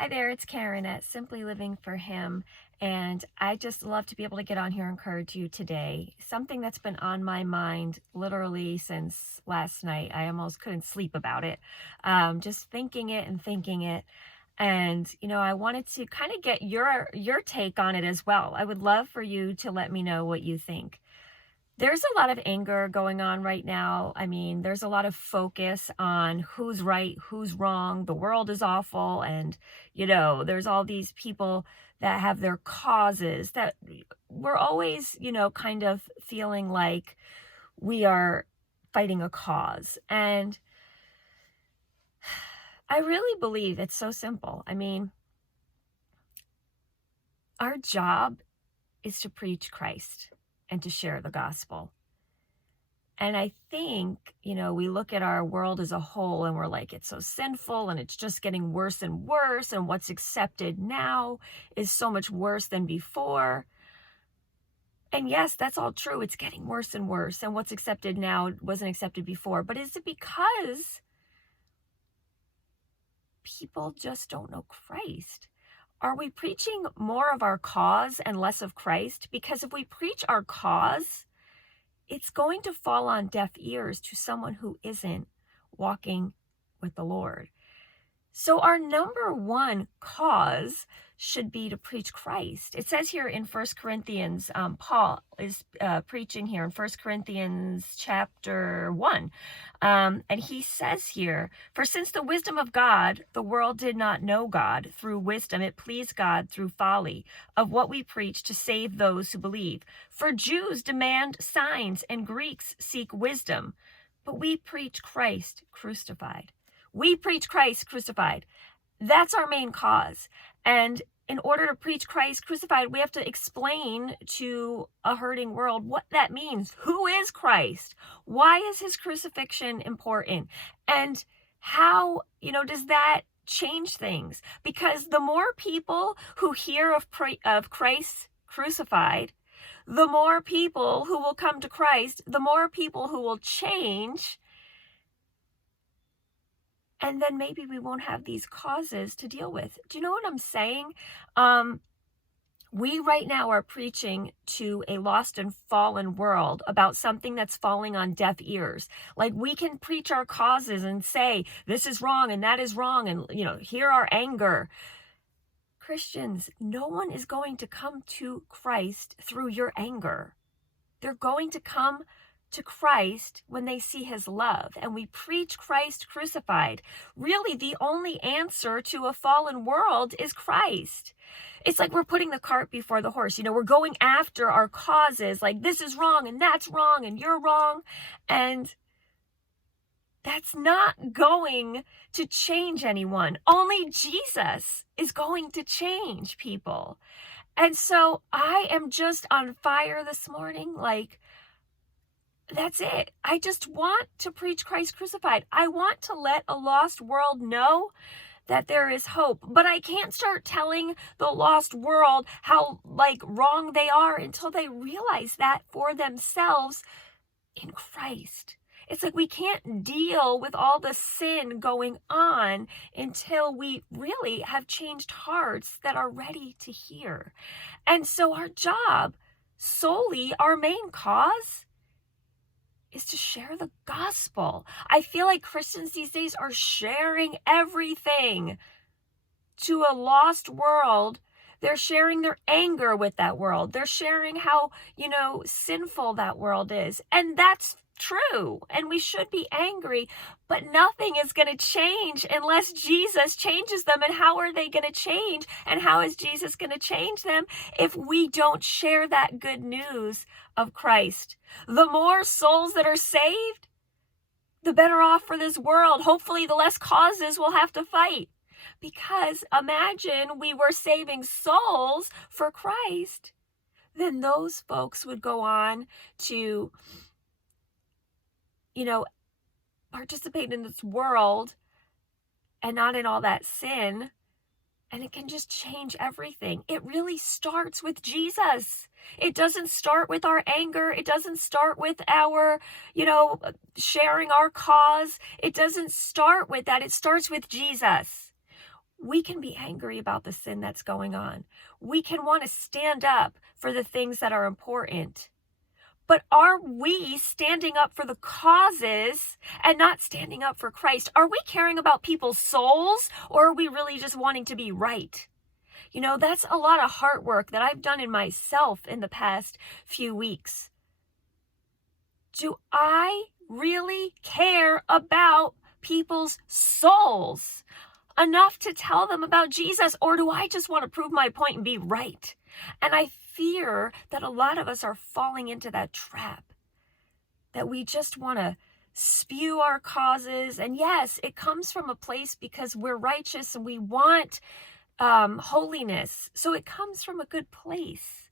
Hi there, it's Karen at Simply Living for Him, and I just love to be able to get on here and encourage you today. Something that's been on my mind literally since last night. I almost couldn't sleep about it. Just thinking it and thinking it. And, I wanted to kind of get your take on it as well. I would love for you to let me know what you think. There's a lot of anger going on right now. I mean, there's a lot of focus on who's right, who's wrong. The world is awful. And, there's all these people that have their causes that we're always, kind of feeling like we are fighting a cause. And I really believe it's so simple. I mean, our job is to preach Christ and to share the gospel. And I think, we look at our world as a whole and we're like, it's so sinful and it's just getting worse and worse. And what's accepted now is so much worse than before. And yes, that's all true. It's getting worse and worse. And what's accepted now wasn't accepted before. But is it because people just don't know Christ? Are we preaching more of our cause and less of Christ? Because if we preach our cause, it's going to fall on deaf ears to someone who isn't walking with the Lord. So our number one cause should be to preach Christ. It says here in 1 Corinthians, Paul is preaching here in 1 Corinthians chapter 1. And he says here, "For since the wisdom of God, the world did not know God. Through wisdom, it pleased God through folly of what we preach to save those who believe. For Jews demand signs and Greeks seek wisdom, but we preach Christ crucified." We preach Christ crucified. That's our main cause. And in order to preach Christ crucified, we have to explain to a hurting world what that means. Who is Christ? Why is his crucifixion important? And how, does that change things? Because the more people who hear of Christ crucified, the more people who will come to Christ, the more people who will change. And then maybe we won't have these causes to deal with. Do you know what I'm saying? We right now are preaching to a lost and fallen world about something that's falling on deaf ears. Like, we can preach our causes and say, this is wrong and that is wrong. And, hear our anger. Christians, no one is going to come to Christ through your anger. They're going to come to Christ when they see his love. And we preach Christ crucified. Really, the only answer to a fallen world is Christ. It's like we're putting the cart before the horse. We're going after our causes, like this is wrong and that's wrong and you're wrong. And that's not going to change anyone. Only Jesus is going to change people. And so I am just on fire this morning. Like, that's it. I just want to preach Christ crucified. I want to let a lost world know that there is hope. But I can't start telling the lost world how wrong they are until they realize that for themselves in Christ. It's like we can't deal with all the sin going on until we really have changed hearts that are ready to hear. And so our job, solely our main cause, is to share the gospel. I feel like Christians these days are sharing everything to a lost world. They're sharing their anger with that world. They're sharing how, sinful that world is. And that's true. And we should be angry, but nothing is going to change unless Jesus changes them. And how are they going to change? And how is Jesus going to change them if we don't share that good news of Christ? The more souls that are saved, the better off for this world. Hopefully, the less causes we'll have to fight. Because imagine we were saving souls for Christ, then those folks would go on to, participate in this world and not in all that sin. And it can just change everything. It really starts with Jesus. It doesn't start with our anger. It doesn't start with our, sharing our cause. It doesn't start with that. It starts with Jesus. We can be angry about the sin that's going on. We can want to stand up for the things that are important. But are we standing up for the causes and not standing up for Christ? Are we caring about people's souls, or are we really just wanting to be right? You know, that's a lot of heart work that I've done in myself in the past few weeks. Do I really care about people's souls enough to tell them about Jesus, or do I just want to prove my point and be right? And I fear that a lot of us are falling into that trap, that we just want to spew our causes. And yes, it comes from a place because we're righteous and we want holiness. So it comes from a good place.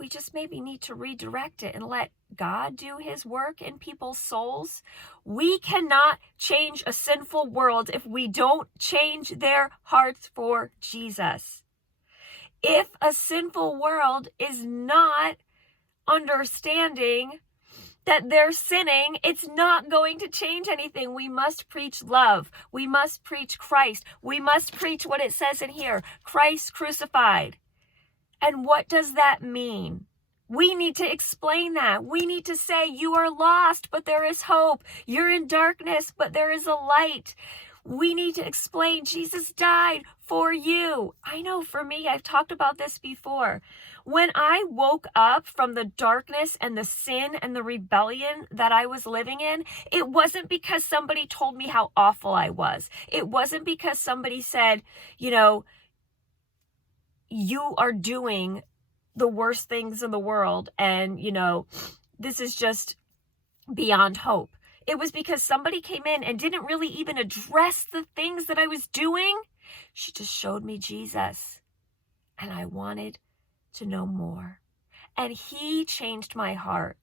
We just maybe need to redirect it and let God do his work in people's souls. We cannot change a sinful world if we don't change their hearts for Jesus. If a sinful world is not understanding that they're sinning, it's not going to change anything. We must preach love. We must preach Christ. We must preach what it says in here, Christ crucified. And what does that mean? We need to explain that. We need to say, you are lost, but there is hope. You're in darkness, but there is a light. We need to explain Jesus died for you. I know for me, I've talked about this before. When I woke up from the darkness and the sin and the rebellion that I was living in, it wasn't because somebody told me how awful I was. It wasn't because somebody said, you know, you are doing the worst things in the world and, you know, this is just beyond hope. It was because somebody came in and didn't really even address the things that I was doing. She just showed me Jesus, and I wanted to know more. And he changed my heart.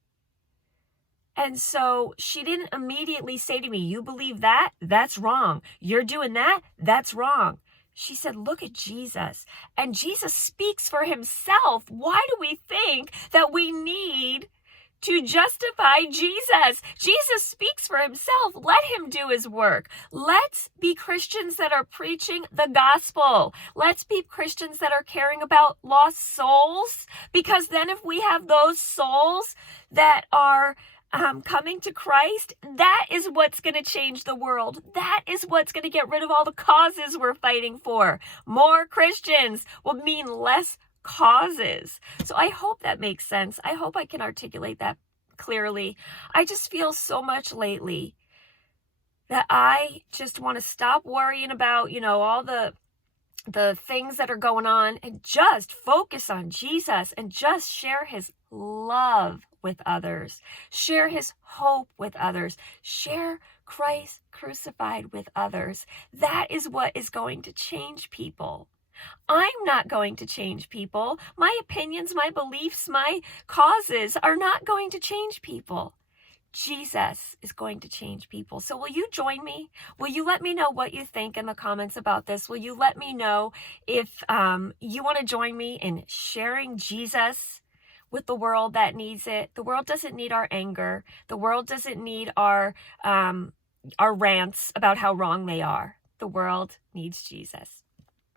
And so she didn't immediately say to me, you believe that? That's wrong. You're doing that? That's wrong. She said, look at Jesus. And Jesus speaks for himself. Why do we think that we need to justify Jesus? Jesus speaks for himself. Let him do his work. Let's be Christians that are preaching the gospel. Let's be Christians that are caring about lost souls. Because then if we have those souls that are coming to Christ, that is what's going to change the world. That is what's going to get rid of all the causes we're fighting for. More Christians will mean less causes. So I hope that makes sense. I hope I can articulate that clearly. I just feel so much lately that I just want to stop worrying about, you know, all the things that are going on and just focus on Jesus and just share his love with others, share his hope with others, share Christ crucified with others. That is what is going to change people. I'm not going to change people. My opinions, my beliefs, my causes are not going to change people. Jesus is going to change people. So will you join me? Will you let me know what you think in the comments about this? Will you let me know if you want to join me in sharing Jesus with the world that needs it? The world doesn't need our anger. The world doesn't need our rants about how wrong they are. The world needs Jesus.